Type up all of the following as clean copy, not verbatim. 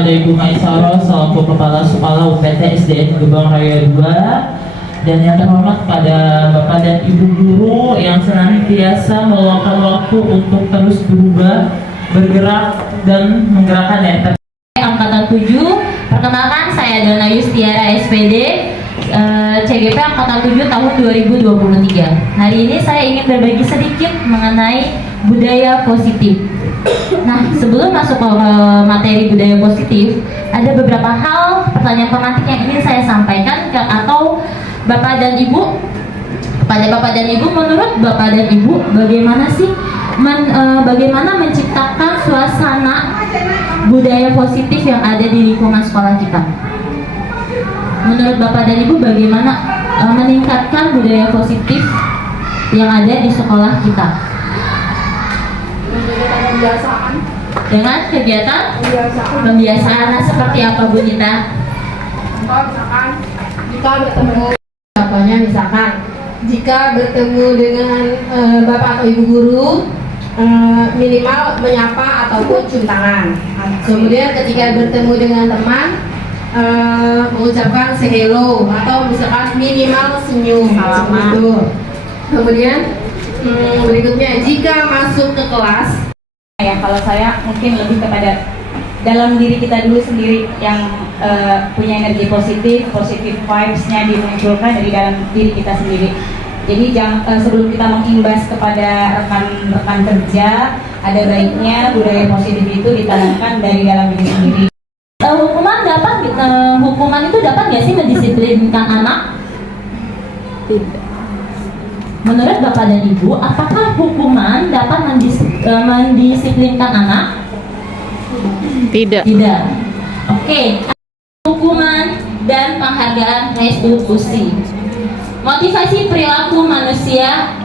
kepada Ibu Maisaro selaku Kepala Sekolah UPT SDN Gebang Raya 2, dan yang terhormat kepada Bapak dan Ibu guru yang senantiasa meluangkan waktu untuk terus berubah, bergerak, dan menggerakkan ya. Angkatan 7, perkenalkan saya Dona Yustiara SPD, CGP Angkatan 7 tahun 2023. Hari ini saya ingin berbagi sedikit mengenai budaya positif. Nah, sebelum masuk ke materi budaya positif, ada beberapa hal pertanyaan pemantik yang ingin saya sampaikan atau Bapak dan Ibu, pada Bapak dan Ibu, menurut Bapak dan Ibu bagaimana sih bagaimana menciptakan suasana budaya positif yang ada di lingkungan sekolah kita? Menurut Bapak dan Ibu bagaimana meningkatkan budaya positif yang ada di sekolah kita? Dengan kegiatan pembiasaan. Nah, seperti apa Bu Nita? Contohnya misalkan jika bertemu dengan Bapak atau Ibu guru, minimal menyapa ataupun cium tangan. Kemudian ketika bertemu dengan teman, mengucapkan say hello atau misalkan minimal senyum. Kemudian berikutnya jika masuk ke kelas, ya kalau saya mungkin lebih kepada dalam diri kita dulu sendiri yang punya energi positif vibes-nya dimunculkan dari dalam diri kita sendiri. Jadi sebelum kita mengimbas kepada rekan-rekan kerja, ada baiknya budaya positif itu ditanamkan dari dalam diri sendiri. Hukuman itu dapat nggak sih mendisiplinkan anak? tidak. Menurut Bapak dan Ibu, apakah hukuman dapat mendisiplinkan anak? Tidak. Tidak. Oke. Hukuman dan penghargaan restitusi. Motivasi perilaku manusia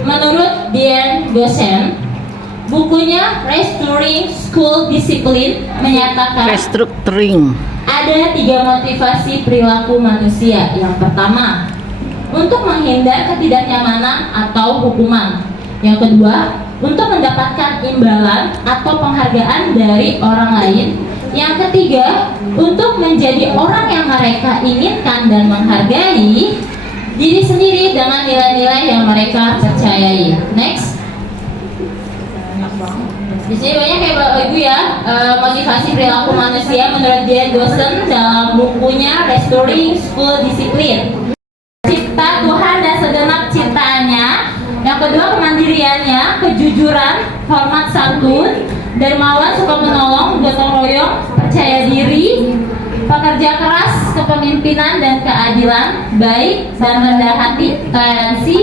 menurut Diane Gossen, bukunya Restoring School Discipline menyatakan Restructuring. ada 3 motivasi perilaku manusia. Yang pertama, untuk menghindar ketidaknyamanan atau hukuman. Yang kedua, untuk mendapatkan imbalan atau penghargaan dari orang lain. Yang ketiga, untuk menjadi orang yang mereka inginkan dan menghargai diri sendiri dengan nilai-nilai yang mereka percayai. Next. Di sini banyak ya Bapak Ibu ya, motivasi perilaku manusia menurut Diane Gossen dalam bukunya Restoring School Discipline. Cipta Tuhan dan segenap ciptaannya. Yang kedua, kemandiriannya, kejujuran, hormat santun, dermawan, suka menolong, gotong royong, percaya diri, pekerja keras, kepemimpinan dan keadilan, baik dan rendah hati, toleransi,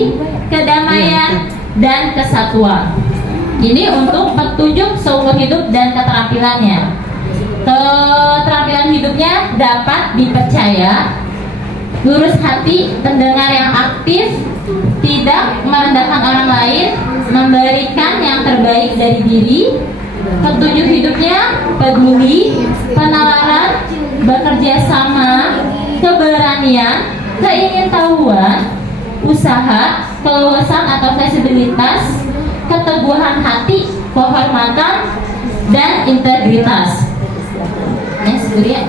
kedamaian dan kesatuan. Ini untuk petunjuk seumur hidup dan keterampilannya. Keterampilan hidupnya dapat dipercaya, lurus hati, pendengar yang aktif, tidak merendahkan orang lain, memberikan yang terbaik dari diri. Petunjuk hidupnya peduli, penalaran, bekerja sama, keberanian, keingintahuan, usaha, keluasan atau fleksibilitas, keteguhan hati, kehormatan, dan integritas. Next, ya.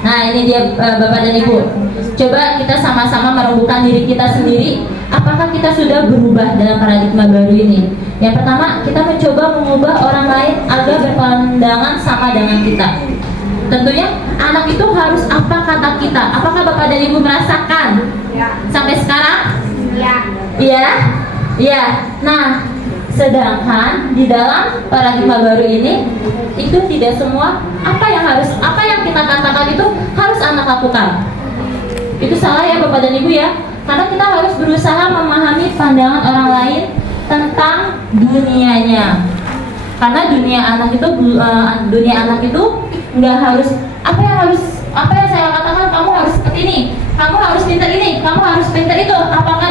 Nah, ini dia Bapak dan Ibu. Coba kita sama-sama merembukan diri kita sendiri. Apakah kita sudah berubah dalam paradigma baru ini? Yang pertama, kita mencoba mengubah orang lain agar berpandangan sama dengan kita. Tentunya anak itu harus apa kata kita. Apakah Bapak dan Ibu merasakan? Ya. Sampai sekarang? Ya. Iya? Iya. Nah, sedangkan di dalam paradigma baru ini itu tidak semua apa yang kita katakan itu harus anak lakukan. Itu salah ya Bapak dan Ibu ya. Karena kita harus berusaha memahami pandangan orang lain tentang dunianya. Karena dunia anak itu nggak harus apa yang saya katakan kamu harus seperti ini, kamu harus pintar ini, kamu harus pintar itu. Apakah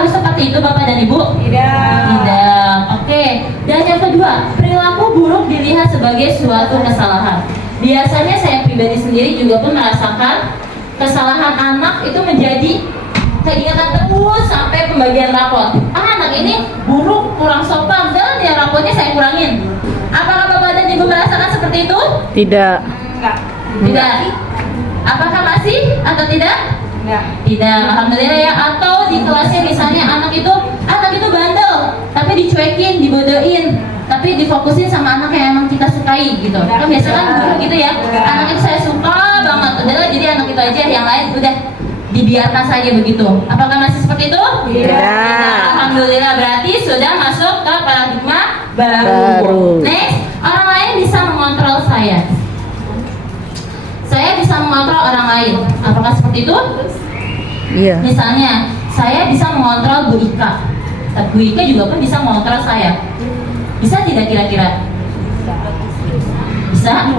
harus seperti itu Bapak dan Ibu? Tidak. Oke. Dan yang kedua, perilaku buruk dilihat sebagai suatu kesalahan. Biasanya saya pribadi sendiri juga pun merasakan kesalahan anak itu menjadi keingatan terus sampai pembagian rapot. Anak ini buruk, kurang sopan, dan ya rapotnya saya kurangin. Apakah Bapak dan Ibu merasakan seperti itu? Tidak. Enggak. Tidak. Apakah masih atau tidak? Enggak. Tidak, alhamdulillah ya. Atau di kelasnya misalnya anak itu bandel, tapi dicuekin, dibodohin, tapi difokusin sama anak yang emang kita sukai gitu. Kan biasanya kan guru gitu ya. Anak itu saya suka banget, udahlah jadi anak itu aja, yang lain udah dibiarkan saja begitu. Apakah masih seperti itu? Tidak. Alhamdulillah, berarti sudah masuk ke paradigma baru. Next, orang lain bisa mengontrol saya. Saya bisa mengontrol orang lain. Apakah seperti itu? Iya. Misalnya, saya bisa mengontrol Bu Ika. Bu Ika juga pun bisa mengontrol saya. Bisa tidak kira-kira? Bisa?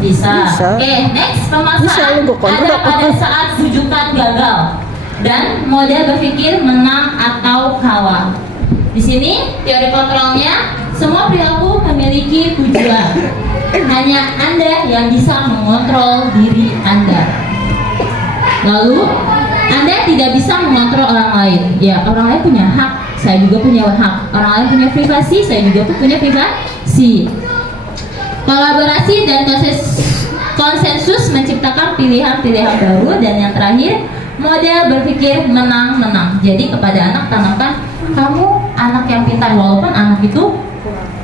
Bisa. Oke, next, pemaksaan ada pada saat bujukan gagal dan model berpikir menang atau kalah. Di sini teori kontrolnya, semua perilaku memiliki tujuan. Hanya Anda yang bisa mengontrol diri Anda. Lalu, Anda tidak bisa mengontrol orang lain. Ya, orang lain punya hak, saya juga punya hak. Orang lain punya privasi, saya juga punya privasi. Kolaborasi dan konsensus menciptakan pilihan-pilihan baru. Dan yang terakhir, model berpikir menang-menang. Jadi kepada anak tanamkan, kamu anak yang pintar walaupun anak itu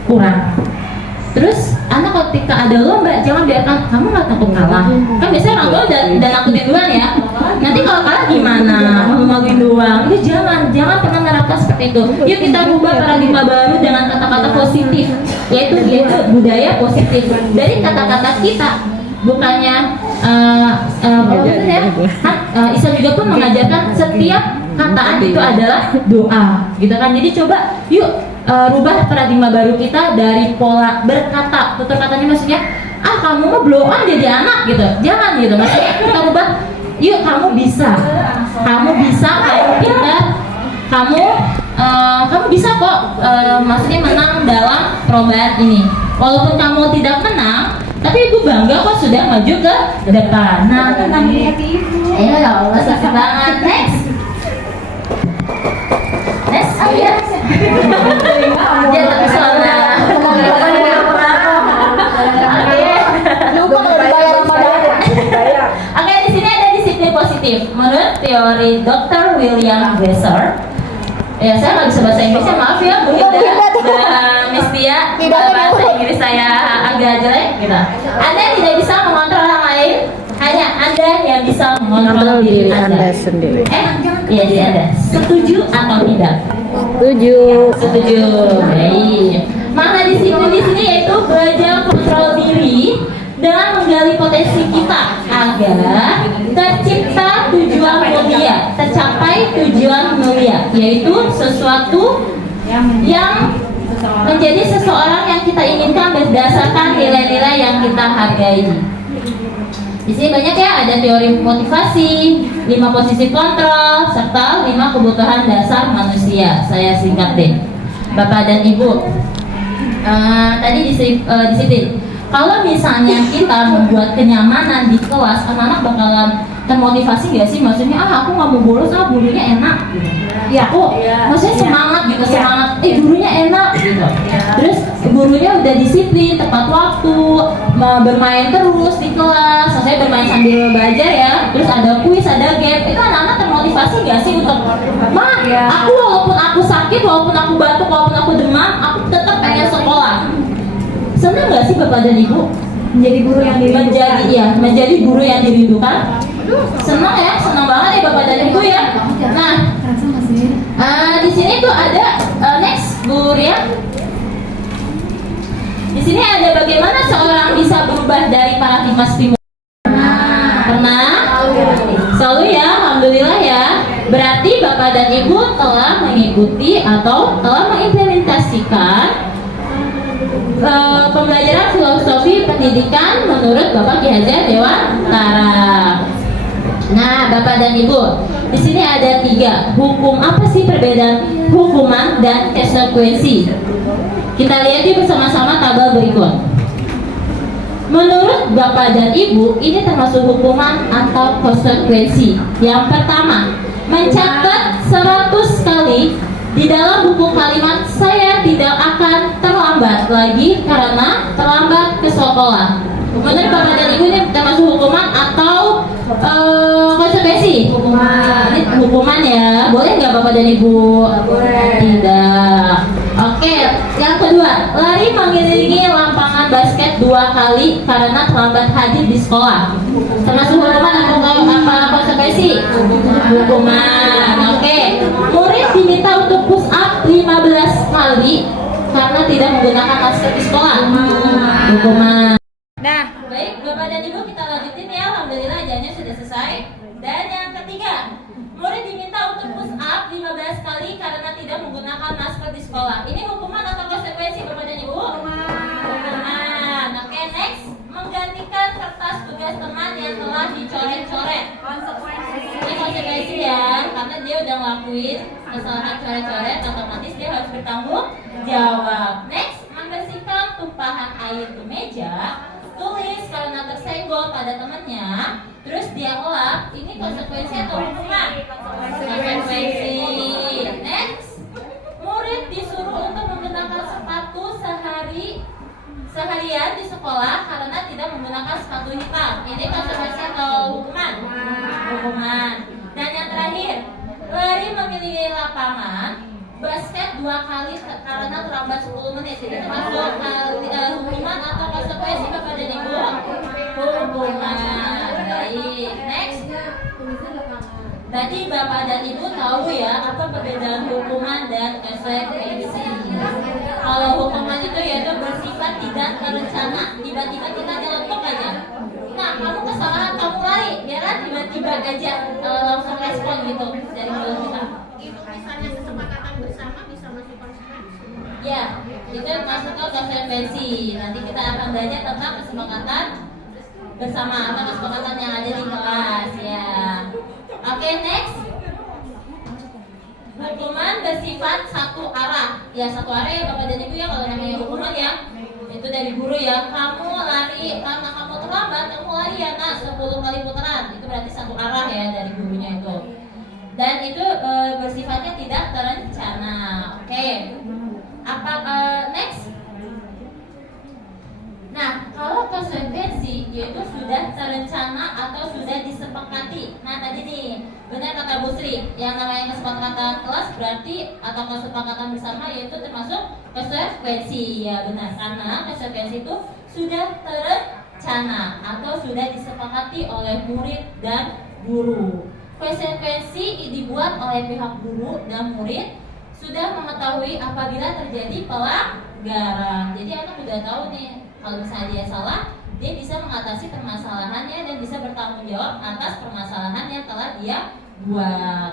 kurang. Terus anak ketika ada lomba jangan biarkan, kamu nggak takut kalah. Kan biasanya orang tua udah nakutin duluan ya. Nanti kalau kalah gimana? Malu-maluin doang. Itu jangan pernah menerapkan seperti itu. Yuk kita rubah paradigma baru dengan kata-kata positif, yaitu budaya positif. Dari kata-kata kita, bukannya Islam juga pun mengajarkan setiap kataan itu adalah doa, gitu kan? Jadi coba yuk rubah paradigma baru kita dari pola berkata. Tutur katanya maksudnya, kamu mah blow on jadi anak gitu. Jangan gitu. Maksudnya kita rubah, yuk kamu bisa, kamu pintar, kamu bisa kok. Maksudnya menang dalam perlombaan ini. Walaupun kamu tidak menang, tapi ibu bangga kok sudah maju ke depan. Nah, tentang hati ibu. Ya Allah, sakit banget. Next, ya. Dia terpesona. Oke, di sini ada disiplin positif. Menurut teori Dr. William Glasser. Ya, saya nggak bisa bahasa Inggrisnya, maaf ya, mungkin Miss Tia, bahasa Inggris saya agak jelek gitu. Anda tidak bisa mengontrol orang lain, hanya Anda yang bisa mengontrol diri Anda sendiri. Iya, diri Anda. Setuju atau tidak? Setuju. Baik. Makna disiplin di sini yaitu belajar kontrol diri dengan menggali potensi kita agar tercipta tujuan mulia, tercapai tujuan mulia, yaitu sesuatu yang menjadi seseorang yang kita inginkan berdasarkan nilai-nilai yang kita hargai. Di sini banyak ya, ada teori motivasi, 5 posisi kontrol, serta 5 kebutuhan dasar manusia. Saya singkat deh, Bapak dan Ibu. Tadi disiplin. Kalau misalnya kita membuat kenyamanan di kelas, anak-anak bakalan termotivasi nggak sih? Maksudnya, aku nggak mau bolos, gurunya enak gitu. Ya, maksudnya semangat gitu, semangat. Gurunya enak gitu. Terus gurunya udah disiplin, tepat waktu, bermain terus di kelas. Saya bermain sambil belajar ya. Terus ada kuis, ada game. Itu anak-anak termotivasi nggak sih untuk, aku walaupun aku sakit, walaupun aku batuk, walaupun aku demam, aku tetap pengen sekolah. Senang nggak sih Bapak dan Ibu menjadi guru yang dirindukan? Menjadi guru yang dirindukan. Senang ya, senang banget ya Bapak dan Ibu ya. Nah, di sini tuh ada next Bu Ria. Di sini ada bagaimana seorang bisa berubah dari paradigma stimulus. Pernah? Selalu ya, alhamdulillah ya. Berarti Bapak dan Ibu telah mengikuti atau telah mengimplementasikan pembelajaran filosofi pendidikan menurut Bapak Ki Hajar Dewantara. Nah, Bapak dan Ibu, di sini ada 3 hukum. Apa sih perbedaan hukuman dan konsekuensi? Kita lihat yuk bersama-sama tabel berikut. Menurut Bapak dan Ibu, ini termasuk hukuman atau konsekuensi. Yang pertama, mencatat 100 kali di dalam buku kalimat saya tidak akan terlambat terlambat lagi karena terlambat ke sekolah. Menurut Bapak dan Ibu ini termasuk hukuman atau konsekuensi? Hukuman. Ini hukuman ya. Boleh nggak Bapak dan Ibu? Boleh. Tidak. Oke, yang kedua, lari mengelilingi lapangan basket 2 kali karena terlambat hadir di sekolah. Termasuk hukuman atau apa konsekuensi? Hukuman. Oke. Murid diminta untuk push up 15 kali karena tidak menggunakan masker di sekolah. Hukuman. Nah, Baik, Bapak dan Ibu kita lanjutin ya. Alhamdulillah ajaranya sudah selesai. Dan yang ketiga, murid diminta untuk push up 15 kali karena tidak menggunakan masker di sekolah. Ini hukuman atau konsekuensi Bapak dan Ibu? Hukuman. Oke, next, menggantikan kertas tugas teman yang telah dicoret-coret. Ini konsekuensi ya, karena dia udah ngelakuin kesalahan coret-coret, otomatis dia harus bertanggung jawab. Next, membersihkan tumpahan air di meja, tulis karena tersenggol pada temannya, terus dia ngelap. Ini konsekuensi atau hukuman? Konsekuensi. Next, murid disuruh untuk menggunakan sepatu seharian di sekolah karena tidak menggunakan sepatu hitam. Ini konsekuensi atau hukuman? Hukuman. Dan yang terakhir, lari memilih lapangan basket 2 kali karena terlambat 10 menit. Jadi termasuk hukuman atau konsekuensi Bapak dan Ibu? Hukuman. Baik. Next. Tadi Bapak dan Ibu tahu ya apa perbedaan hukuman dan konsekuensi. Kalau hukuman itu yaitu bersifat tidak terencana, tiba-tiba kita nyeletuk aja. Nah, kamu kesalahan, kamu lari, ya kan tiba-tiba aja langsung respon gitu dari mulut kita. Itu misalnya kesepakatan bersama bisa masuk konsekuensi. Ya, itu masuk ke konsekuensi. Nanti kita akan belajar tentang kesepakatan bersama atau kesepakatan yang ada di kelas ya. Oke, next. Hukuman bersifat satu arah. Ya, satu arah ya Bapak dan Ibu ya. Kalau namanya hukuman ya, itu dari guru ya. Kamu lari karena kamu terlambat, kamu lari ya nak 10 kali putaran. Itu berarti satu arah ya dari gurunya itu. Dan itu bersifatnya tidak terencana. Oke. Next. Nah, kalau konsekuensi yaitu sudah terencana atau sudah disepakati. Nah, tadi nih, benar kata Bu Sri, yang namanya kesepakatan kelas berarti atau kesepakatan bersama yaitu termasuk konsekuensi. Ya, benar, karena konsekuensi itu sudah terencana atau sudah disepakati oleh murid dan guru. Konsekuensi dibuat oleh pihak guru dan murid sudah mengetahui apabila terjadi pelanggaran. Jadi anak udah tahu nih, kalau misalnya dia salah, dia bisa mengatasi permasalahannya dan bisa bertanggung jawab atas permasalahan yang telah dia buat.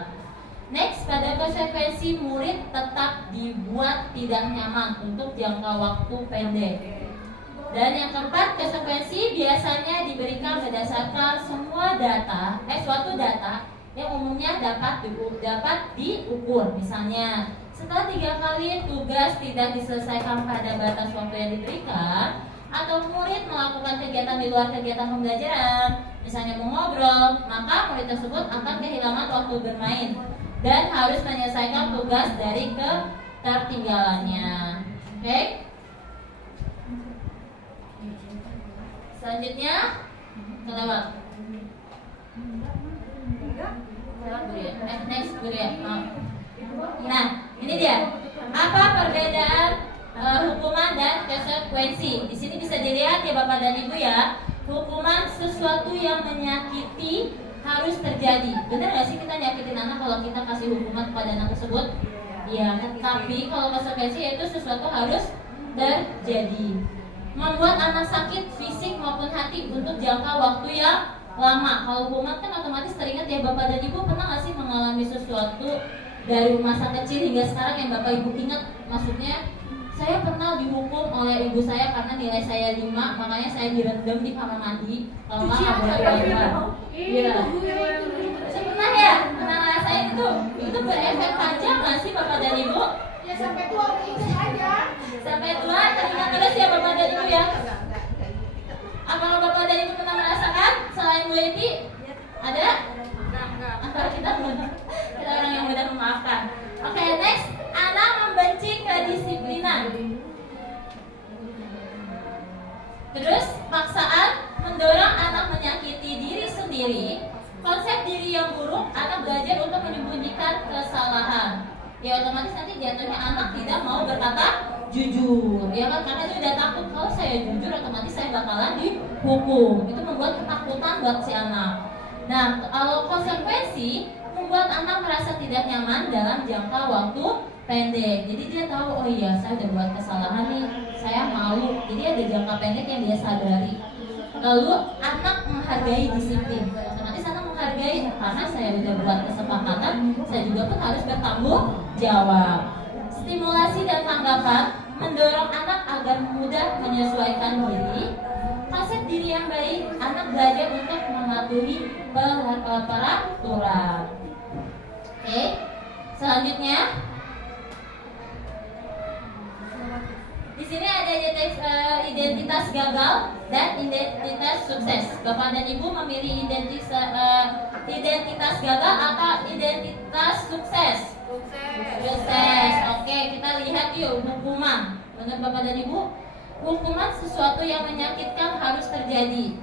Next, pada konsekuensi murid tetap dibuat tidak nyaman untuk jangka waktu pendek. Dan yang keempat, konsekuensi biasanya diberikan berdasarkan suatu data yang umumnya dapat diukur. Misalnya, setelah 3 kali tugas tidak diselesaikan pada batas waktu yang diberikan, atau murid melakukan kegiatan di luar kegiatan pembelajaran, misalnya mengobrol, maka murid tersebut akan kehilangan waktu bermain dan harus menyelesaikan tugas dari ketertinggalannya. Oke? Selanjutnya, kelewat guru ya. Next guru ya. Nah, ini dia. Apa perbedaan hukuman dan konsekuensi? Di sini bisa dilihat ya Bapak dan Ibu ya. Hukuman sesuatu yang menyakiti harus terjadi. Benar nggak sih kita nyakitin anak kalau kita kasih hukuman kepada anak tersebut? Ya, tapi kalau konsekuensi itu sesuatu harus terjadi. Membuat anak sakit fisik maupun hati untuk jangka waktu yang lama. Kalau hukuman kan otomatis teringat ya Bapak dan Ibu, pernah nggak sih mengalami sesuatu dari masa kecil hingga sekarang yang Bapak Ibu ingat? Maksudnya, saya pernah dihukum oleh ibu saya karena nilai saya 5, makanya saya direndam di kamar mandi. Kalau nggak boleh keluar. Iya. Saya pernah ya, pernah ngerasain itu berefek panjang nggak sih Bapak dan Ibu? Ya sampai tua itu aja. Sampai tua teringat terus ya Bapak dan Ibu ya. Apakah Bapak dan Ibu pernah merasakan selain Bu Eti? Ada? Enggak. Kita orang yang mudah memaafkan. Oke, next. Anak membenci kedisiplinan. ya otomatis nanti jatuhnya anak tidak mau berkata jujur, ya kan, karena dia udah takut kalau saya jujur otomatis saya bakalan dihukum. Itu membuat ketakutan buat si anak. Nah, kalau konsekuensi membuat anak merasa tidak nyaman dalam jangka waktu pendek. Jadi dia tahu, oh iya saya udah buat kesalahan nih, saya malu. Jadi ada jangka pendek yang dia sadari. Lalu anak menghargai disiplin. Otomatis anak menghargai karena saya udah buat kesepakatan, saya juga pun harus bertanggung jawab. Stimulasi dan tanggapan mendorong anak agar mudah menyesuaikan diri. Konsep diri yang baik, anak belajar untuk mematuhi peraturan. Oke, selanjutnya di sini ada identitas gagal dan identitas sukses. Bapak dan Ibu memilih identitas gagal atau identitas sukses? Sukses. Oke, kita lihat yuk hukuman. Menurut Bapak dan Ibu, hukuman sesuatu yang menyakitkan harus terjadi.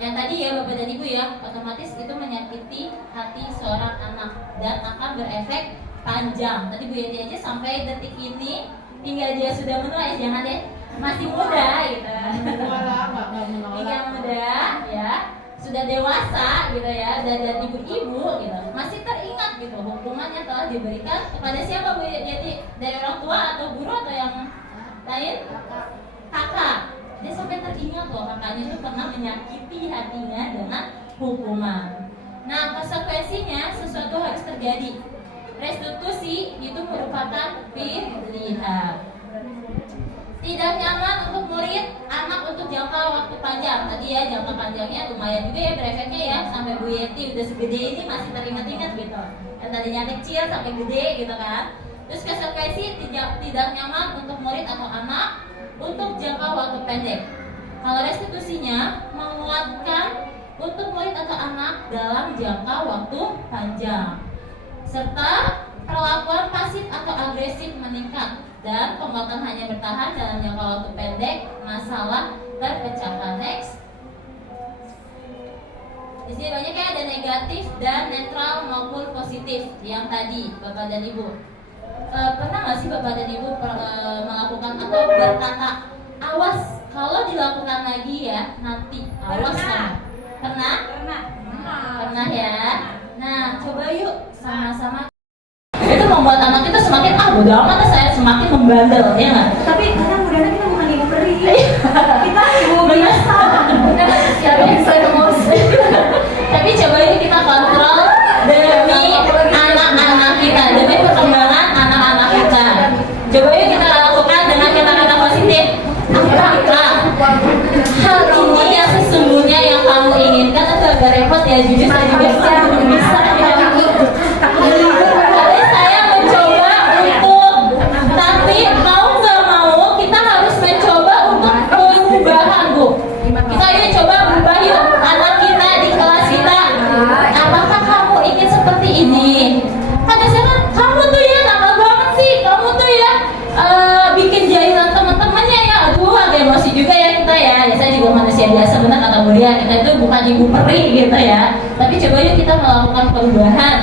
Yang tadi ya Bapak dan Ibu ya, otomatis itu menyakiti hati seorang anak dan akan berefek panjang. Tadi Bu Yeti aja sampai detik ini hingga dia sudah menua, jangan deh, masih muda gitu. Hingga muda ya, sudah dewasa gitu ya, dan ibu-ibu gitu, masih teringat gitu hukuman yang telah diberikan kepada siapa Bu Yeti? Dari orang tua atau guru atau yang lain? Kakak. Dia sampai teringat loh kakaknya itu pernah menyakiti hatinya dengan hukuman. Nah, konsekuensinya sesuatu harus terjadi. Restitusi itu merupakan pilihan. Tidak nyaman untuk murid, anak untuk jangka waktu panjang. Tadi ya jangka panjangnya lumayan juga ya berefeknya ya. Sampai Bu Yeti udah segede ini masih teringat-ingat gitu. Yang tadinya kecil sampai gede gitu kan. Terus konsekuensi tidak nyaman untuk murid atau anak untuk jangka waktu pendek. Kalau restitusinya menguatkan untuk murid atau anak dalam jangka waktu panjang. Serta perlakuan pasif atau agresif meningkat dan pembuatan hanya bertahan dalam jangka waktu pendek, masalah terpecahkan. Next. Di sini banyak ya, ada negatif dan netral maupun positif yang tadi Bapak dan Ibu. Pernah nggak sih Bapak dan Ibu melakukan atau berkata awas kalau dilakukan lagi ya nanti awas kan? Pernah? Pernah ya. Nah coba yuk sama-sama. Itu membuat anak kita semakin bodo amat, saya semakin membandel ya nggak? Tapi karena mudah-mudahan kita bukan ibu peri, kita ibu biasa. Tapi coba yuk kita kontrol demi anak-anak kita, demi perkembangan anak-anak kita. Coba yuk kita lakukan dengan kata-kata positif. Apakah hal ini yang sesungguhnya yang kamu inginkan? Atau agak repot ya, jujur saya juga belum bisa ya. Tapi saya mencoba untuk, tapi mau nggak mau kita harus mencoba untuk perubahan Bu. Kita yuk coba berubah yuk anak kita di kelas kita. Apakah kamu ingin seperti ini? Kan biasanya kan kamu tuh ya nakal banget sih, kamu tuh ya bikin jahilan teman-temannya ya. Aduh ada emosi juga ya kita ya. Ya saya juga manusia biasa, benar kata Mulia, kita itu bukan ibu peri gitu ya. Tapi coba yuk kita melakukan perubahan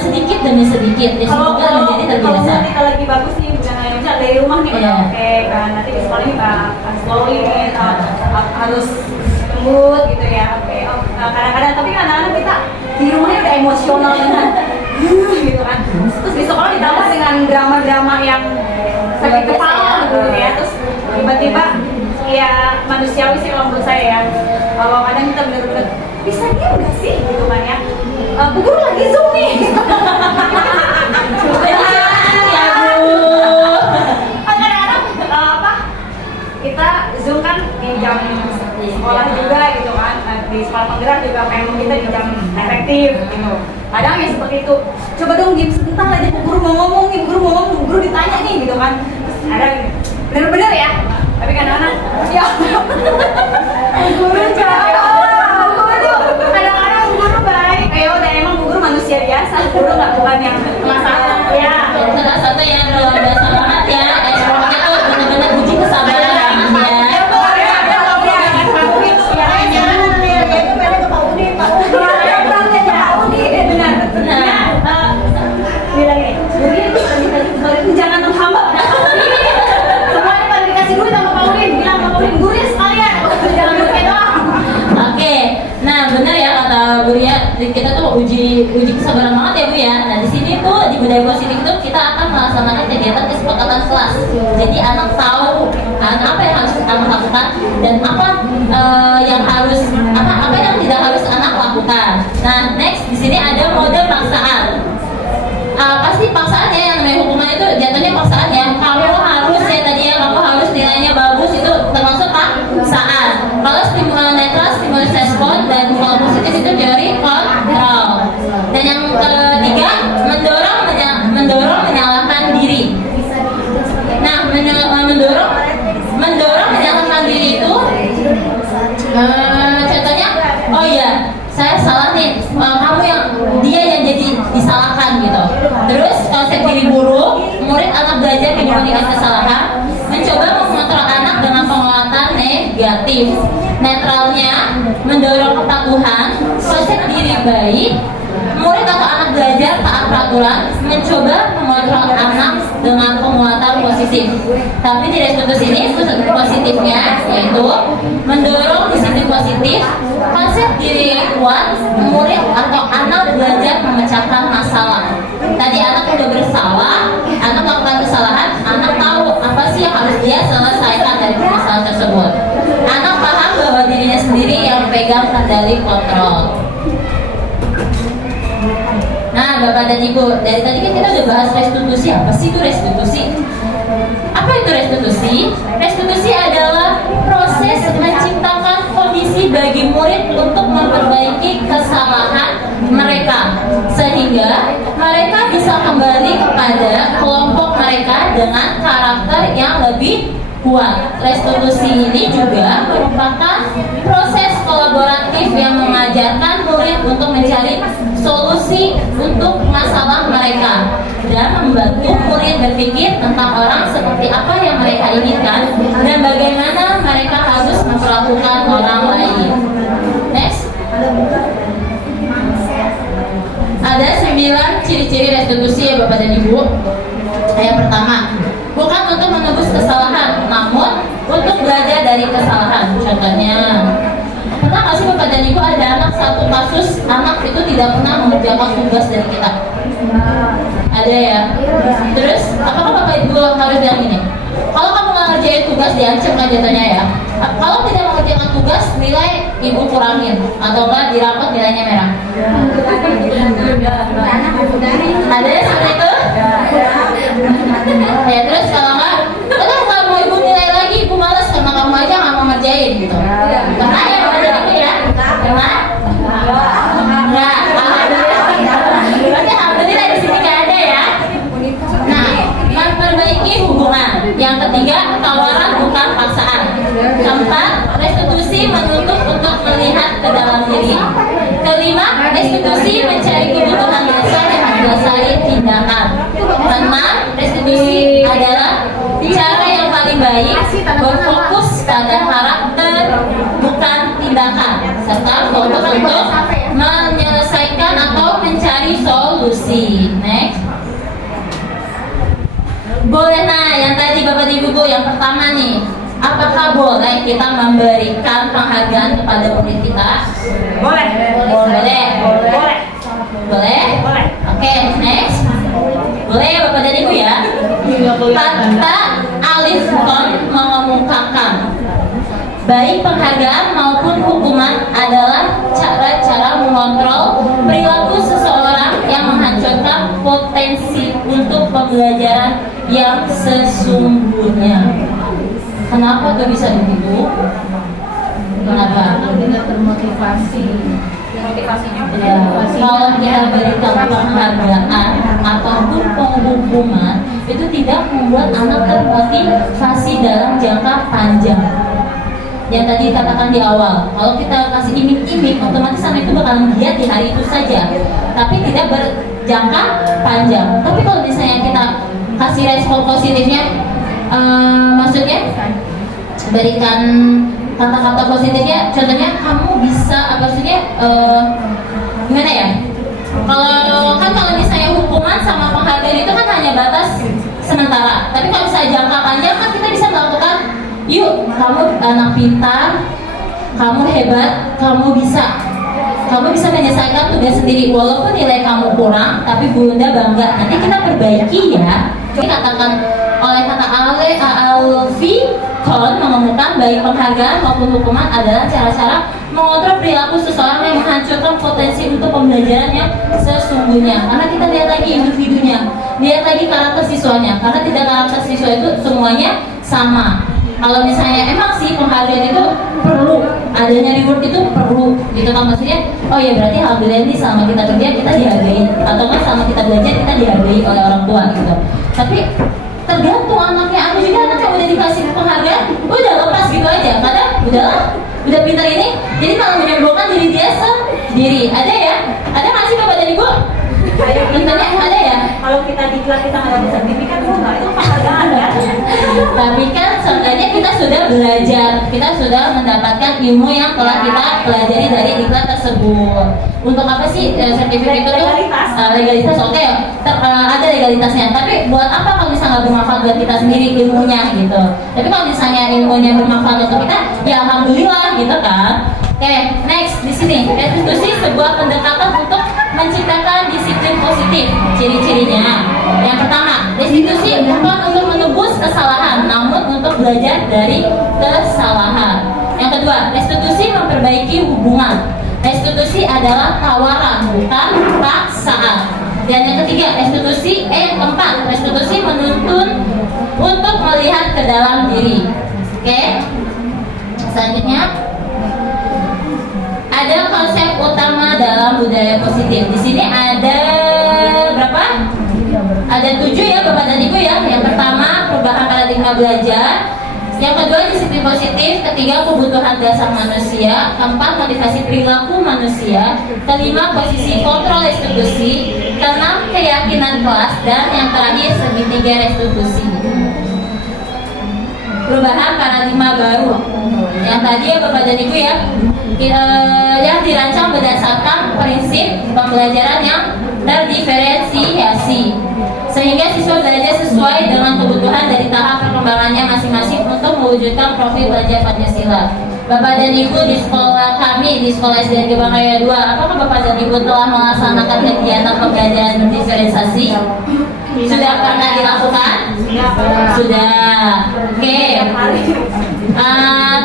sedikit demi sedikit ya, semoga menjadi terbiasa. Kalau kita lagi bagus nih, bukan hanya bisa dari rumah nih udah oke kan, nanti di sekolah kita harus slowly nih, harus lembut gitu ya. Oke, kadang-kadang tapi kadang-kadang kita di rumahnya udah emosional dengan gitu kan. Terus di sekolah ditambah dengan drama-drama yang sakit kepala gitu ya. Terus tiba-tiba ya manusiawi sih kalau menurut saya ya. Kalau kadang kita bener-bener bisa dia udah sih gitu kan ya. Bu Guru lagi Zoom nih. Ya Bu. Kadang-kadang kita Zoom kan di jam sekolah juga gitu kan. Di sekolah penggerak juga pengen kita di jam efektif gitu. Kadang ya seperti itu. Coba dong diam sebentar aja, Bu Guru mau ngomong nih, Bu Guru mau ngomong, Bu Guru ditanya nih gitu kan. Terus ada bener-bener ya. Tapi kadang-kadang ya Bu Guru kadang-kadang Bu Guru baik. Ya udah emang Bu Guru manusia biasa. Bu Guru nggak bukan yang masalah ya. Salah satu yang luar biasa banget ya, pokoknya tuh benar-benar uji kesabaran banget ya. Bilang ini, kegiatan kesepakatan kelas. Jadi anak tahu apa yang harus anak lakukan dan apa yang harus apa yang tidak harus anak lakukan. Nah, next di sini ada mode paksaan. Pasti paksaan ya, yang namanya hukuman itu jatuhnya paksaan ya. Kamu harus ya tadi ya, kamu harus nilainya bagus, itu termasuk paksaan. Kalau stimulan netral, stimulus respon, dan kalau positif itu teori kontrol. Dan yang ketiga, mendorong menyalahkan diri. Nah, mendorong menyalahkan diri itu contohnya, oh iya, saya salah nih, dia yang jadi disalahkan gitu. Terus konsep diri buruk, murid anak belajar menyembunyikan kesalahan, mencoba mengontrol anak dengan penguatan negatif. Netralnya mendorong kepatuhan, konsep diri baik, murid atau anak belajar taat peraturan, mencoba mengontrol anak dengan penguatan positif. Tapi di restitusi ini positifnya yaitu mendorong disiplin positif, konsep diri yang kuat, murid atau anak belajar memecahkan masalah. Tadi anak udah bersalah, anak melakukan kesalahan, anak tahu apa sih yang harus dia selesaikan dari masalah tersebut. Anak paham bahwa dirinya sendiri yang pegang kendali kontrol. Nah, Bapak dan Ibu, dari tadi kan kita udah bahas restitusi. Apa sih itu restitusi? Apa itu restitusi? Restitusi adalah proses menciptakan kondisi bagi murid untuk memperbaiki kesalahan mereka, sehingga mereka bisa kembali kepada kelompok mereka dengan karakter yang lebih kuat. Restitusi ini juga merupakan proses kolaboratif yang mengajarkan murid untuk mencari solusi untuk masalah mereka dan membantu murid berpikir tentang orang seperti apa yang mereka inginkan dan bagaimana mereka harus memperlakukan orang lain. Next. Ada 9 ciri-ciri restitusi ya Bapak dan Ibu. Yang pertama, bukan untuk menebus kesalahan, namun untuk belajar dari kesalahan. Contohnya, pernah nggak sih Bapak dan Ibu ada anak satu kasus anak itu tidak pernah mengerjakan tugas dari kita? Ada ya. Terus apakah Bapak Ibu harus bilang gini? Kalau kamu nggak ngerjain tugas diancam kan jatuhnya ya. Kalau tidak mengerjakan tugas nilai ibu kurangin atau enggak dirapot nilainya merah. Ada ya seperti itu? Ya terus kalau nggak mau ibu nilai lagi, ibu malas karena kamu aja nggak mau ngerjain gitu. Pernah ya Bapak dan Ibu ya? Pernah? Enggak. Berarti alhamdulillah di sini nggak ada ya. Nah, memperbaiki hubungan. Yang ketiga, tawaran bukan paksaan. Keempat, restitusi menuntut untuk melihat ke dalam diri. Kelima, restitusi mencari kebutuhan dasar yang mendasari tindakan. Keenam, restitusi adalah cara yang paling baik berfokus pada karakter bukan tindakan, serta fokus untuk menyelesaikan atau mencari solusi. Next. Boleh, nah yang tadi Bapak Ibu yang pertama nih, apakah boleh kita memberikan penghargaan kepada murid kita? Boleh. Boleh? Oke, next. Boleh ya Bapak dan Ibu ya? Kata Alif Kon mengemukakan baik penghargaan maupun hukuman adalah cara-cara mengontrol perilaku seseorang yang menghancurkan potensi untuk pembelajaran yang sesungguhnya. Kenapa tuh bisa begitu? Kenapa? Tidak termotivasi. Ya, kalau kita berikan penghargaan ataupun penghukuman itu tidak membuat anak termotivasi dalam jangka panjang. Yang tadi dikatakan di awal, kalau kita kasih iming-iming, otomatis anak itu bakalan giat di hari itu saja, tapi tidak berjangka panjang. Tapi kalau misalnya kita kasih respon positifnya, maksudnya berikan kata-kata positifnya, contohnya kamu bisa, maksudnya gimana ya? Kalau misalnya hukuman sama penghargaan itu kan hanya batas sementara, tapi kalau misalnya jangka panjang kan kita bisa melakukan, yuk kamu anak pintar, kamu hebat, kamu bisa. kamu bisa menyelesaikan tugas sendiri walaupun nilai kamu kurang, tapi bunda bangga. Nanti kita perbaiki ya. Dikatakan oleh kata Alfi Kohn menemukan baik penghargaan maupun hukuman adalah cara-cara mengontrol perilaku seseorang yang menghancurkan potensi untuk pembelajaran yang sesungguhnya. Karena kita lihat lagi individunya, lihat lagi karakter siswanya. Karena tidak karakter siswa itu semuanya sama. Kalau misalnya emang sih penghargaan itu perlu, adanya reward itu perlu, gitu kan maksudnya. Oh ya berarti alhamdulillah nih selama kita kerja kita dihargai, atau kan selama kita belajar kita dihargai oleh orang tua gitu. Tapi tergantung anaknya, ada juga anak yang udah dikasih penghargaan udah lepas gitu aja, kadang udah pintar ini, jadi malah menyombongkan diri dia sendiri. Ada ya? Ada nggak sih bapak dan ibu? Contohnya ada ya? Kalau kita diklat kita nggak dapat sertifikat, enggak itu penghargaan ya. Tapi kan seenggaknya kita sudah belajar, kita sudah mendapatkan ilmu yang telah kita pelajari dari diklat tersebut. Untuk apa sih sertifikat itu? Legalitas, oke. Ada legalitasnya. Tapi buat apa kalau misalnya nggak bermanfaat buat kita sendiri ilmunya gitu? Tapi kalau misalnya ilmunya bermanfaat untuk kita, ya alhamdulillah gitu kan. Oke, next di sini restitusi sebuah pendekatan untuk menciptakan disiplin positif. Ciri-cirinya, yang pertama, restitusi bukan untuk menebus kesalahan, namun untuk belajar dari kesalahan. Yang kedua, restitusi memperbaiki hubungan. Restitusi adalah tawaran, bukan paksaan. Dan yang ketiga, yang keempat, restitusi menuntun untuk melihat ke dalam diri. Oke, selanjutnya. Ada konsep utama dalam budaya positif. Di sini ada berapa? Ada 7 ya Bapak dan Ibu ya. Yang pertama perubahan paradigma belajar. Yang kedua disiplin positif. Ketiga kebutuhan dasar manusia. Keempat motivasi perilaku manusia. Kelima posisi kontrol restitusi. Keenam keyakinan kelas. Dan yang terakhir segitiga restitusi. Perubahan paradigma baru. Yang tadi ya Bapak dan Ibu ya, yang dirancang berdasarkan prinsip pembelajaran yang terdiferensiasi, sehingga siswa belajar sesuai dengan kebutuhan dari tahap perkembangannya masing-masing untuk mewujudkan profil belajar Pancasila. Bapak dan Ibu di sekolah kami, di sekolah SDN Gebang Raya 2, apakah Bapak dan Ibu telah melaksanakan kegiatan pembelajaran berdiferensiasi? Sudah pernah dilakukan? Sudah. Oke.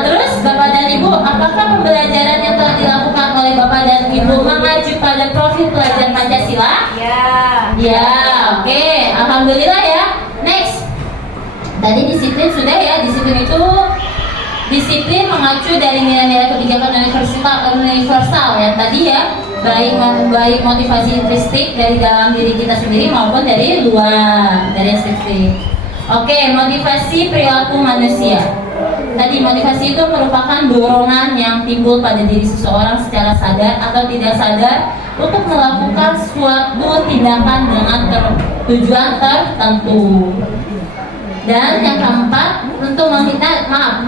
Terus Bapak dan Ibu, apakah pembelajaran yang telah dilakukan oleh Bapak dan Ibu mengacu pada profil pelajar Pancasila? Ya, oke. Alhamdulillah ya. Next. Tadi disiplin sudah ya. Disiplin itu disiplin mengacu dari nilai-nilai kebijakan universal yang tadi ya, baik motivasi intrinsik dari dalam diri kita sendiri maupun dari luar, dari ekstrinsi. Oke, motivasi perilaku manusia. Tadi motivasi itu merupakan dorongan yang timbul pada diri seseorang secara sadar atau tidak sadar untuk melakukan suatu tindakan dengan tujuan tertentu. Dan yang keempat, untuk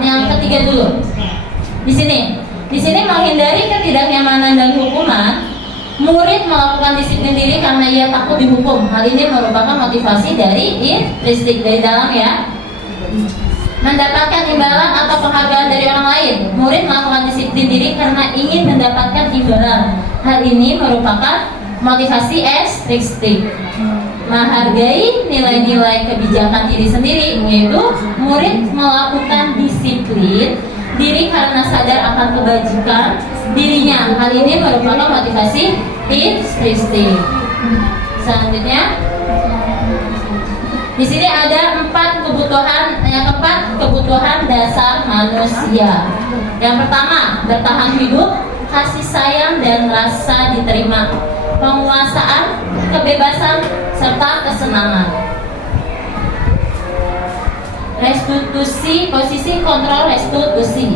yang ketiga dulu. Di sini menghindari ketidaknyamanan dan hukuman, murid melakukan disiplin diri karena ia takut dihukum. Hal ini merupakan motivasi dari intrinsik dari dalam ya. Mendapatkan imbalan atau penghargaan dari orang lain, murid melakukan disiplin diri karena ingin mendapatkan imbalan. Hal ini merupakan motivasi ekstrinsik. Menghargai nilai-nilai kebijakan diri sendiri, yaitu murid melakukan disiplin diri karena sadar akan kebajikan dirinya. Hal ini merupakan motivasi intrinsik. Selanjutnya, di sini ada 4 kebutuhan. Yang keempat, kebutuhan dasar manusia. Yang pertama, bertahan hidup, kasih sayang dan rasa diterima, penguasaan, kebebasan, serta kesenangan. Restitusi, posisi kontrol restitusi.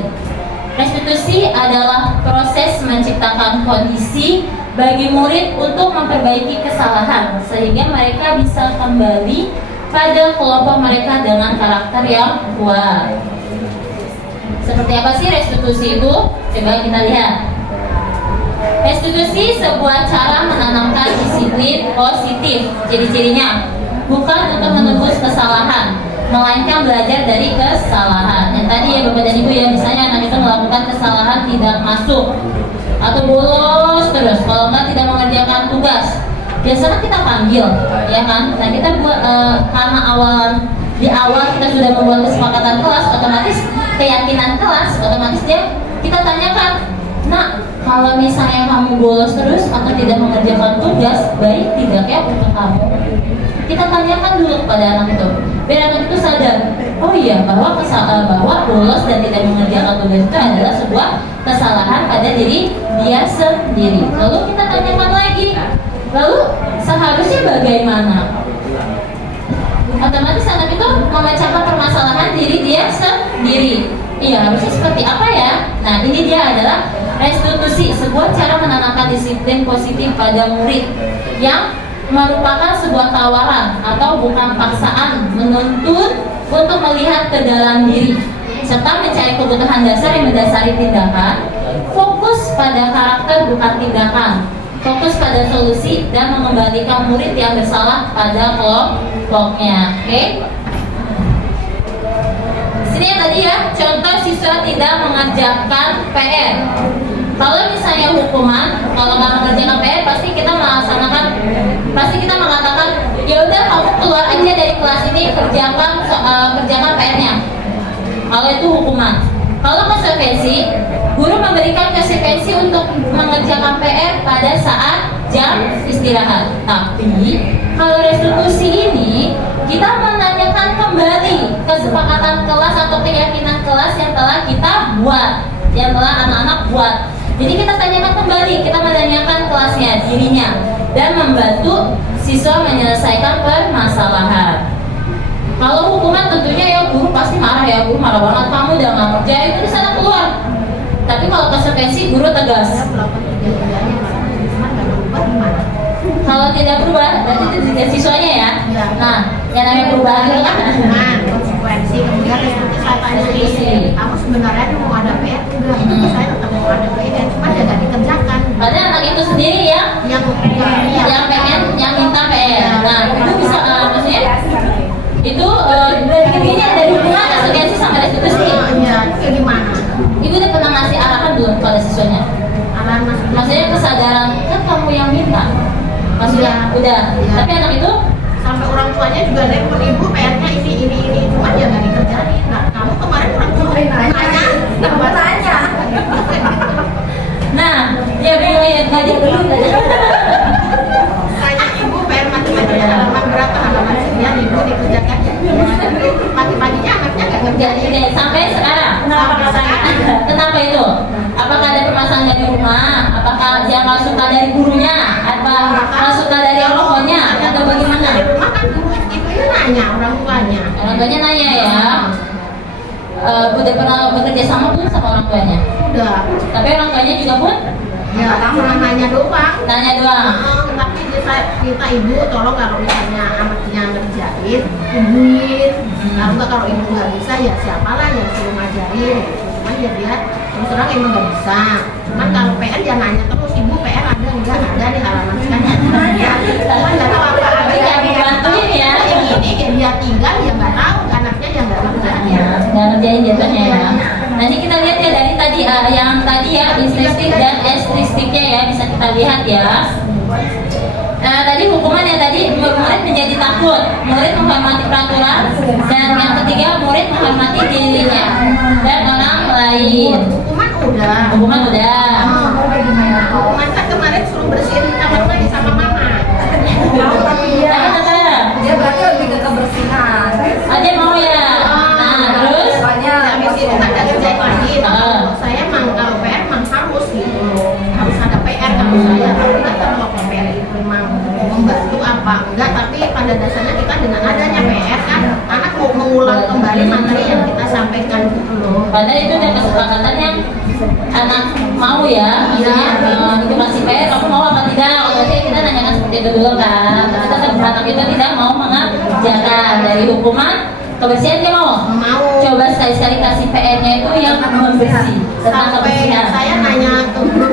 Restitusi adalah proses menciptakan kondisi bagi murid untuk memperbaiki kesalahan sehingga mereka bisa kembali pada kelompok mereka dengan karakter yang kuat. Seperti apa sih restitusi itu? Coba kita lihat. Restitusi sebuah cara menanamkan disiplin positif. Ciri-cirinya bukan untuk menebus kesalahan, melainkan belajar dari kesalahan. Yang tadi ya Bapak dan Ibu ya, misalnya anak itu melakukan kesalahan tidak masuk atau bolos terus. Kalau nggak tidak mengerjakan tugas, biasanya kita panggil, ya kan? Nah kita buat karena di awal kita sudah membuat kesepakatan kelas, otomatis keyakinan kelas, otomatis kita tanyakan, nak, kalau misalnya kamu bolos terus atau tidak mengerjakan tugas, baik tidak ya untuk kamu? Kita tanyakan dulu kepada anak itu, biar anak itu sadar, oh iya bahwa bolos dan tidak mengerjakan tugas itu adalah sebuah kesalahan pada diri dia sendiri. Lalu kita tanyakan lagi, lalu seharusnya bagaimana? Otomatis anak itu memecahkan permasalahan diri dia sendiri. Iya, harusnya seperti apa ya? Nah, ini dia adalah restitusi, sebuah cara menanamkan disiplin positif pada murid yang merupakan sebuah tawaran atau bukan paksaan, menuntut untuk melihat ke dalam diri serta mencari kebutuhan dasar yang mendasari tindakan, fokus pada karakter bukan tindakan, fokus pada solusi dan mengembalikan murid yang bersalah pada kelompoknya. Oke? Sini yang tadi ya, contoh siswa tidak mengerjakan PR. Kalau misalnya hukuman, kalau nggak mengerjakan PR, pasti kita mengatakan, ya udah kamu keluar aja dari kelas ini, kerjakan PR-nya. Kalau itu hukuman. Kalau konsekuensi, guru memberikan konsekuensi untuk mengerjakan PR pada saat jam istirahat. Tapi kalau restitusi ini, kita menanyakan kembali kesepakatan kelas atau keyakinan kelas yang telah kita buat, yang telah anak-anak buat. Jadi kita tanyakan kembali, kita menanyakan kelasnya, dirinya, dan membantu siswa menyelesaikan permasalahan. Kalau hukuman tentunya ya guru pasti marah ya, guru marah banget, kamu udah nggak ngerjain itu di sana keluar. Tapi kalau konsekuensi guru tegas. Kalau tidak berubah, berarti itu juga siswanya ya. Nah, yang namanya perubahan itu kan konsekuensi. Kemudian saya tanya ini, kamu sebenarnya mau ada PR enggak? Saya tetap mau ada PR, cuma ya nggak dikerjakan. padahal anak itu sendiri yang pengen, yang minta PR. Nah, itu bisa maksudnya itu begini dari hubungan konsekuensi sama restitusi. Iya, itu gimana? Ibu udah pernah ngasih arahan belum pada siswanya? Arahan Maksudnya kesadaran, kan kamu yang minta. Maksudnya udah. Tapi anak itu sampai orang tuanya juga nelpon, ibu PR-nya ini, cuma ya nggak dikerjain. Nah, kamu kemarin orang tua nanya, nah, ya tadi belum. tanya ibu PR macam-macam halaman berapa, halaman sekian, ibu dikerjakan. Pagi-paginya anaknya nggak ngerjain. Jadi sampai sekarang. Kenapa itu? Apakah ada permasalahan dari rumah? Apakah dia nggak suka dari gurunya? Apa nggak suka dari orang tuanya? Atau bagaimana? Di rumah kan ibunya nanya, orang tuanya. Orang tuanya nanya ya. Udah pernah bekerja sama belum sama orang tuanya? Udah. Tapi orang tuanya juga pun Ya, cuma nanya doang. tanya doang. Tapi saya minta ibu tolong kalau misalnya anaknya ngerjain, ibuin. Kalau enggak, kalau ibu nggak bisa ya siapalah yang suruh ngajarin. Cuman ya dia terus terang emang nggak bisa. Cuman kalau PR dia nanya terus, ibu PR ada enggak? Ada di halaman sekian. Cuman nggak tahu apa ada Yang dibantuin ya. yang ini dia tinggal ya nggak tahu anaknya yang nggak ngerjain. Nggak ngerjain jatuhnya ya. Nanti kita lihat ya dari tadi yang tadi ya instinktif dan estristiknya ya, bisa kita lihat ya. Nah, tadi hukuman yang tadi murid menjadi takut, murid menghormati peraturan, dan yang ketiga murid menghormati dirinya dan orang lain. Hukuman udah. Hukuman udah. Hukuman kan kemarin suruh bersihin kamar mandi sama mama. Dia berarti lebih ke kebersihan. Aja mau ya. Nah, terus Habis itu kan ada kerjain lagi. Saya kalau PR memang harus gitu loh. Harus ada PR kalau saya. Tapi kan kalau PR itu memang membantu apa enggak, tapi pada dasarnya kita dengan adanya PR kan anak mau mengulang kembali materi yang kita sampaikan gitu loh. padahal itu udah kesepakatan yang anak mau ya, maksudnya itu masih PR, kamu mau apa tidak? Oke, kita nanyakan seperti itu dulu kan. Tapi tetap anak itu tidak mau mengerjakan. Dari hukuman kebersihan dia mau. Coba sekali-sekali kasih PR-nya itu yang membersih tentang Sampai kebersihan. saya nanya ke guru.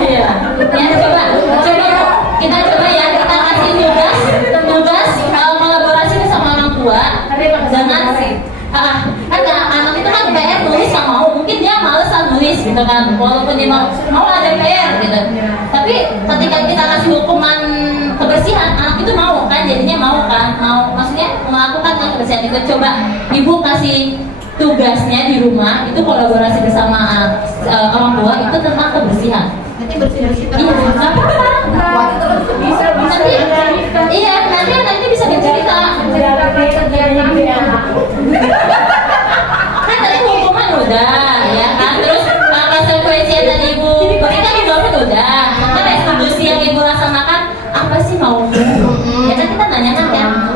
Iya. Ya coba kita coba ya, kita kasih tugas kolaborasi bersama orang tua dengan kan anak itu kan PR nulis nggak mau, mungkin dia males nulis nulis gitu kan, walaupun dia mau ada PR gitu. Tapi ketika kita kasih hukuman kebersihan, anak itu mau kan, jadinya mau maksudnya melakukan kebersihan itu. Coba ibu kasih tugasnya di rumah itu kolaborasi bersama orang tua itu tentang kebersihan. Nanti bersih-bersih Iya, nggak apa-apa. Nanti bisa bercerita. Kan tadi hukuman udah, ya kan. Terus konsekuensi yang tadi ibu berikan ibu udah. Maka restitusi yang ibu laksanakan apa sih maumu? Ya kan kita nanya kan,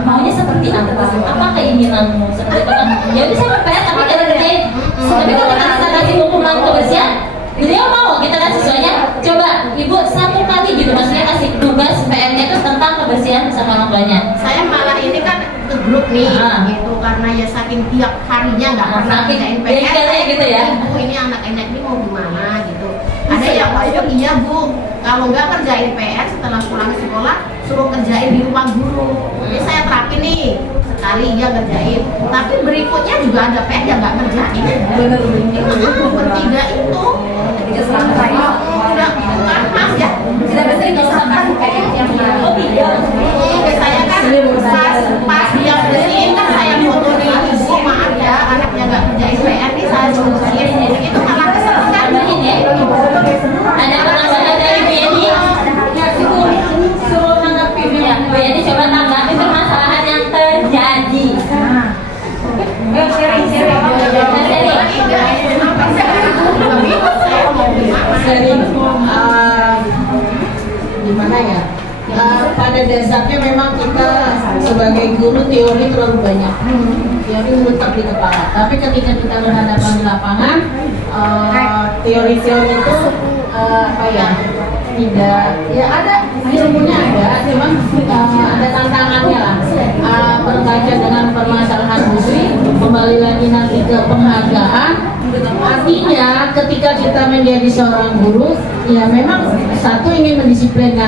maunya seperti apa keinginanmu seperti itu kan. Ya udah saya berpayah tapi kita kerjain. Tapi kalau kita kasih hukuman kebersihan, beliau mau kita kan sesuainya. Coba ibu satu kali gitu, maksudnya kasih tugas PR-nya itu tentang kebersihan bersama orang tuanya. Saya malah ini kan ke grup nih, gitu karena ya saking tiap harinya nggak pernah kerjain PR. Gitu ya. Bu, ini anak-anak ini mau gimana gitu. Ada yang oh iya bu, kalau nggak kerjain PR setelah pulang sekolah suruh kerjain di rumah guru. Jadi saya terapin nih, sekali iya kerjain, tapi berikutnya juga ada PR yang nggak kerjain. Itu bertiga itu Tiga selama udah bukan pas ya. tidak bisa dipisahkan kayak yang Saya kan pas dia bersihin kan saya foto nih ibu, maaf ya anaknya nggak kerjain PR nih saya suruh bersihin. Itu malah kesel kan Ini ada penambahan dari Bu Yeni. Suruh tanggapi ya. Bu Yeni coba tanggapi permasalahan yang terjadi. Sering gimana ya, pada dasarnya memang kita sebagai guru teori terlalu banyak, teori meletak di kepala, tapi ketika kita berhadapan di lapangan, teori-teori itu apa ya, tidak ya ada ilmunya ada, cuman ada tantangannya lah. Berkaitan dengan permasalahan musik, kembali lagi nanti ke penghargaan. Artinya ketika kita menjadi seorang guru, ya memang satu ingin mendisiplinkan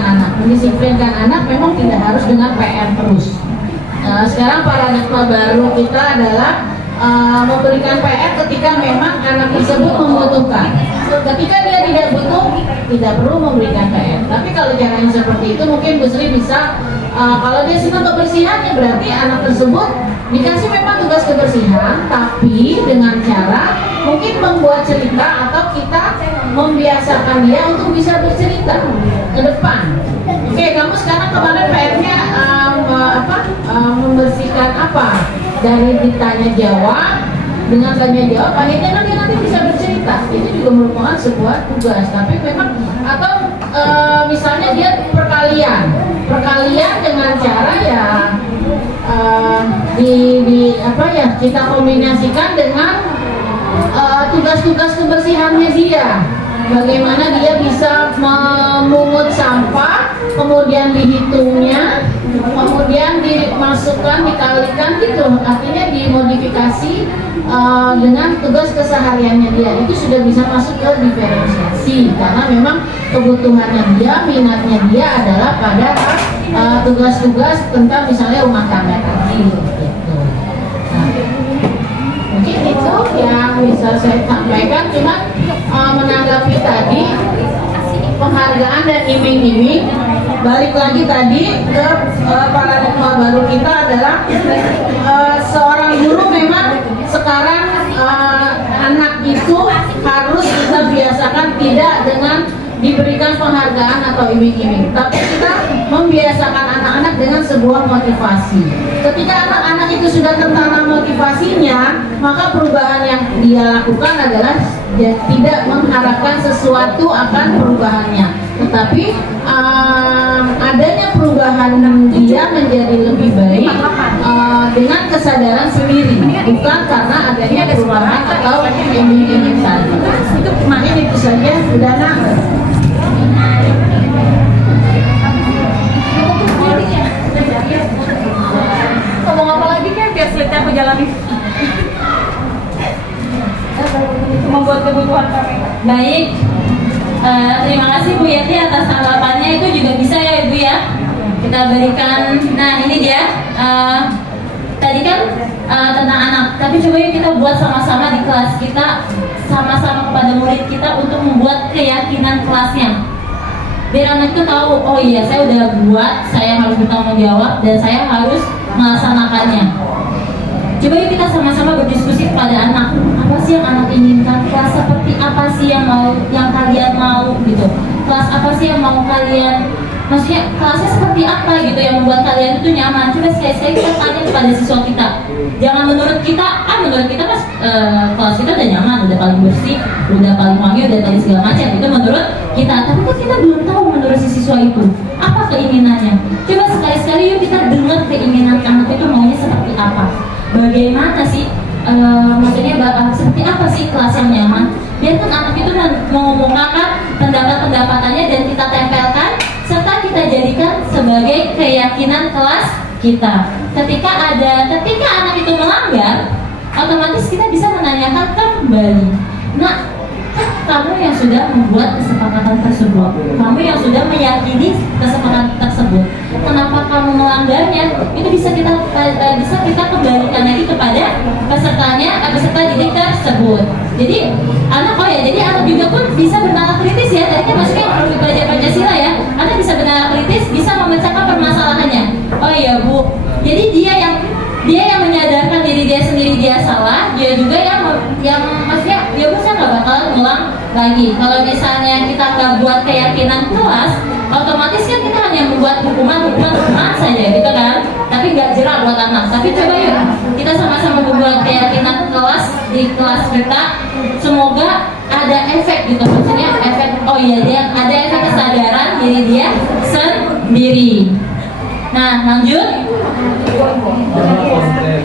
anak memang tidak harus dengan PR terus. Sekarang paradigma baru kita adalah memberikan PR ketika memang anak tersebut membutuhkan. Ketika dia tidak butuh, tidak perlu memberikan PR. Tapi kalau caranya seperti itu, mungkin Bu Sri bisa, kalau dia senang kebersihan, ya berarti anak tersebut dikasih memang tugas kebersihan, tapi dengan cara mungkin membuat cerita atau kita membiasakan dia untuk bisa bercerita ke depan. Oke, kamu sekarang kemarin PR-nya membersihkan apa? Dari ditanya jawab dengan tanya jawab, akhirnya nanti bisa bercerita. Itu juga merupakan sebuah tugas. Tapi memang atau misalnya dia perkalian dengan cara ya kita kombinasikan dengan tugas-tugas kebersihannya dia. Bagaimana dia bisa memungut sampah, kemudian dihitungnya, kemudian dimasukkan, dikalikan gitu. Artinya dimodifikasi dengan tugas kesehariannya dia. Itu sudah bisa masuk ke diferensiasi karena memang kebutuhannya dia, minatnya dia adalah pada tugas-tugas tentang misalnya rumah tangga tadi gitu. Nah, mungkin itu yang bisa saya sampaikan. Cuma menanggapi tadi penghargaan dan iming-iming, balik lagi tadi ke paradigma baru kita adalah seorang guru memang sekarang anak itu harus kita biasakan tidak dengan diberikan penghargaan atau iming-iming, tapi kita membiasakan anak-anak dengan sebuah motivasi. Ketika anak-anak itu sudah tertanam motivasinya, maka perubahan yang dia lakukan adalah tidak mengharapkan sesuatu akan perubahannya, tetapi adanya perubahan dia menjadi lebih baik dengan kesadaran sendiri, bukan karena adanya perubahan atau iming-iming tadi. Mungkin itu saja, sudah nak. Ngomong apa lagi kan biar slide aku jalani. Membuat kebutuhan kami. Baik, terima kasih Bu Yati atas tanggapannya. Itu juga bisa ya Ibu ya, kita berikan. Nah ini dia, tadi kan tentang anak, tapi Tapi coba yuk kita buat sama-sama di kelas kita, sama-sama kepada murid kita untuk membuat keyakinan kelasnya. Biar anak itu tahu, oh iya saya udah buat, saya harus bertanggung jawab dan saya harus melaksanakannya. Coba yuk kita sama-sama berdiskusi kepada anak, apa sih yang anak inginkan, kelas seperti apa sih yang kalian mau gitu, kelas apa sih yang mau kalian, maksudnya kelasnya seperti apa gitu yang membuat kalian itu nyaman. Coba sekali-sekali kita tanya kepada siswa kita, jangan menurut kita, menurut kita mas kelas kita udah nyaman, udah paling bersih, udah paling wangi, udah paling segala macam, itu menurut kita. Tapi kan kita belum tahu menurut si siswa itu apa keinginannya. Coba sekali-sekali yuk kita dengar keinginan anak itu maunya seperti apa, bagaimana sih maksudnya seperti apa sih kelas yang nyaman. Biarkan anak itu mengumumkan pendapat-pendapatannya dan kita tempelkan serta kita jadikan sebagai keyakinan kelas kita. Ketika anak itu melanggar, otomatis kita bisa menanyakan kembali. Nah, kamu yang sudah membuat kesepakatan tersebut, kamu yang sudah meyakini kesepakatan tersebut, kenapa kamu melanggarnya? Itu bisa kita kembalikan lagi kepada peserta didik tersebut. Jadi anak juga pun bisa bernalar kritis ya. Tadi kan maksudnya kalau belajar Pancasila ya, anak bisa bernalar kritis, bisa memecahkan permasalahannya. Oh iya Bu, jadi dia yang menyadarkan diri dia sendiri dia salah, dia juga yang maksudnya dia pun saya nggak bakalan ngulang lagi. Kalau misalnya kita nggak buat keyakinan kelas, otomatis kan kita hanya membuat hukuman saja gitu kan, tapi nggak jerak buat anak. Tapi coba yuk kita sama-sama membuat keyakinan kelas di kelas kita, semoga ada efek gitu, maksudnya efek, oh iya dia ada efek kesadaran diri dia sendiri. Nah, lanjut.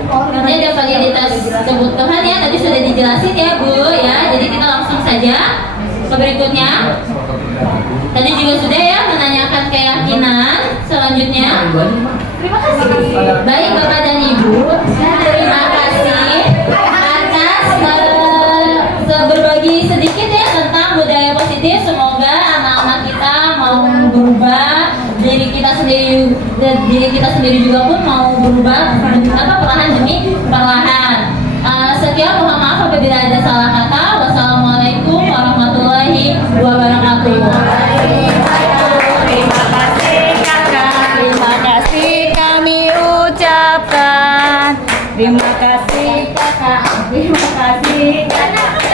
Nanti ada validitas kebutuhan ya, tadi sudah dijelasin ya Bu ya. Jadi kita langsung saja ke berikutnya. Tadi juga sudah ya menanyakan keyakinan. Selanjutnya, terima kasih. Baik Bapak dan Ibu, terima kasih atas berbagi sedikit ya tentang budaya positif. Semoga anak-anak kita mau berubah, diri kita sendiri juga pun mau berubah perlahan demi perlahan. Sekian, mohon maaf apabila ada salah kata. Wassalamualaikum warahmatullahi wabarakatuh. Terima kasih kakak, terima kasih kami ucapkan. Terima kasih kakak, terima kasih kakak.